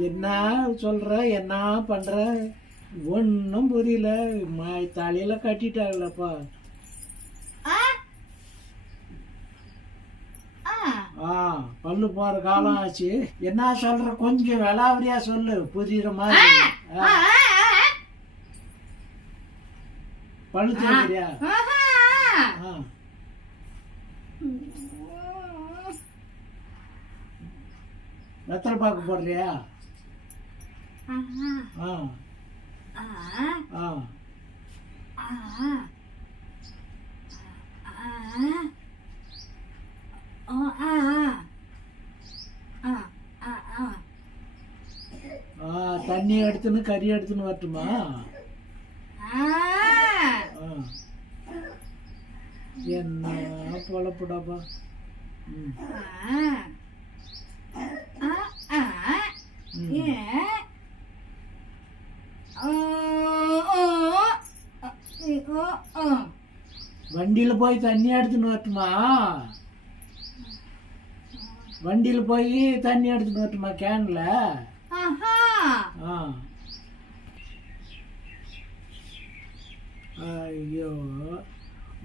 என்ன சொல்ற? என்ன பண்ற? ஒன்றும் புரியல. மா- தலையில கட்டிட்டாங்களப்பா ஆ. பல்லு போற காலம் ஆச்சு. என்ன சொல்ற? கொஞ்சம் விளாவரியா சொல்லு. புரியுற மாதிரி. பல்லு தேய்க்கிறியா? ஆ. வெத்தலை பாக்கு போடுறியா? தண்ணி எடுத்துன்னு கறி எடுத்துன்னு வரட்டுமா. என்ன பொழப்புடாப்பா ம். வண்டியில போய் தண்ணி எடுத்துன்னு வரட்டுமா? வண்டியில போய் தண்ணி எடுத்துன்னு வரட்டுமா கேன்ல? ஆ. ஐயோ.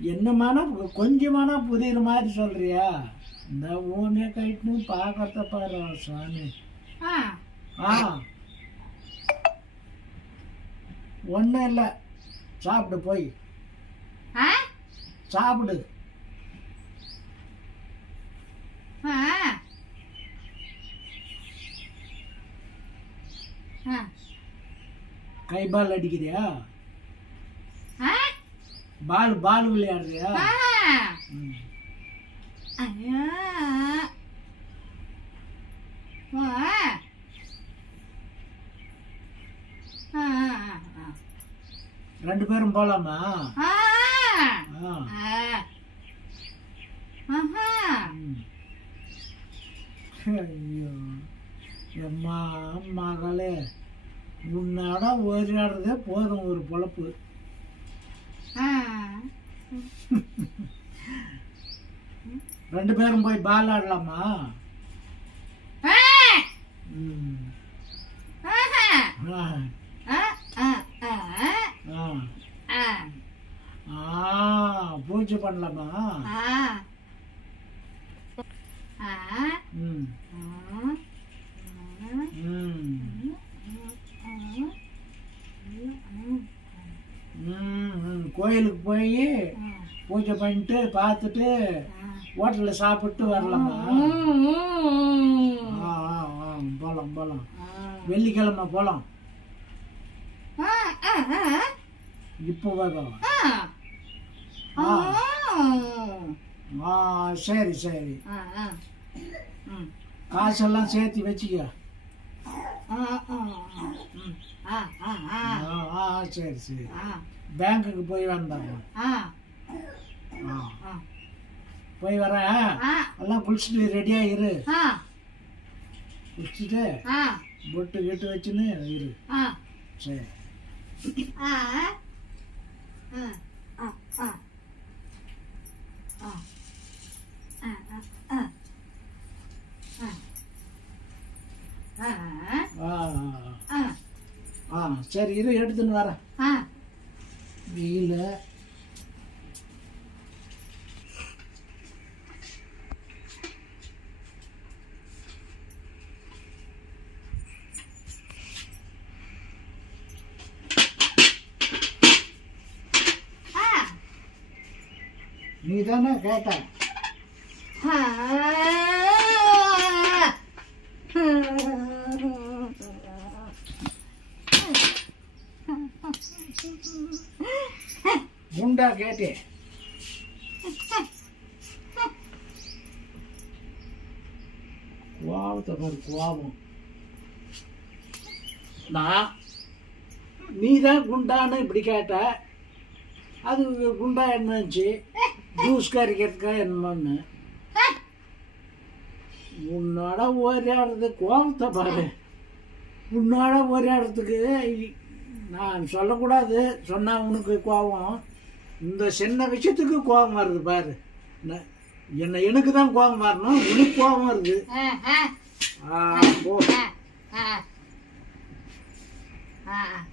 என்னமானா கொஞ்சமானா புரியுற மாதிரி சொல்றியா? இந்த ஊனே கைட்டுன்னு பார்க்கறத பாரு சாமி. ஆ. ஒன்றும் இல்லை. சாப்பிடு போய். சாப்பிடு. கை பால் அடிக்கிறியா? பால் பால் விளையாடுறியா? ம். ரெண்டு பேரும் போலாமா. ஐயோ எம்மா மகளே. உன்னோட ஓரியாடுறதே போதும் ஒரு பொழப்பு. ரெண்டு பேரும் போய் பால் ஆடலாமா? ம். ஆ. பூஜை பண்ணலாமா? ம். கோயிலுக்கு போய் பூஜை பண்ணிட்டு பார்த்துட்டு ஹோட்டலில் சாப்பிட்டு வரலாமா? ஆ ஆ போகலாம் போகலாம் வெள்ளிக்கிழமை போகலாம் இப்போ ஆ. சரி சரி. காசெல்லாம் சேர்த்து வச்சுக்க. ஆ ஆ. சரி சரி. பேங்க்குக்கு போய் வந்தாங்க. ஆ. போய் வரேன் எல்லாம் குளிச்சுட்டு ரெடியாக இரு. குளிச்சுட்டு பொட்டு கிட்டு வச்சுன்னு இரு. சரி. ஆ ஆ, ஆ. ஆ சரி இரு எடுத்துன்னு வரேன் வெயில். நீ தானே கேட்ட? முண்டா கேட்டேன் கோபத்தை பாரு கோபம். நான் நீ தான் குண்டான்னு இப்படி கேட்ட. அது குண்டா என்னச்சு ஜூஸ் கறிக்கிறதுக்கா என்னன்னு. உன்னோட ஓரியாடுறது கோபத்தை பாரு. உன்னோட ஓரியாடுறதுக்கு நான் சொல்லக்கூடாது. சொன்னா உனக்கு கோபம் இந்த சின்ன விஷயத்துக்கு கோபம் வருது பாரு. என்ன எனக்கு தான் கோபம் வரணும். உனக்கு கோபம் வருது. போ. ஆ. ஆ, ஆ.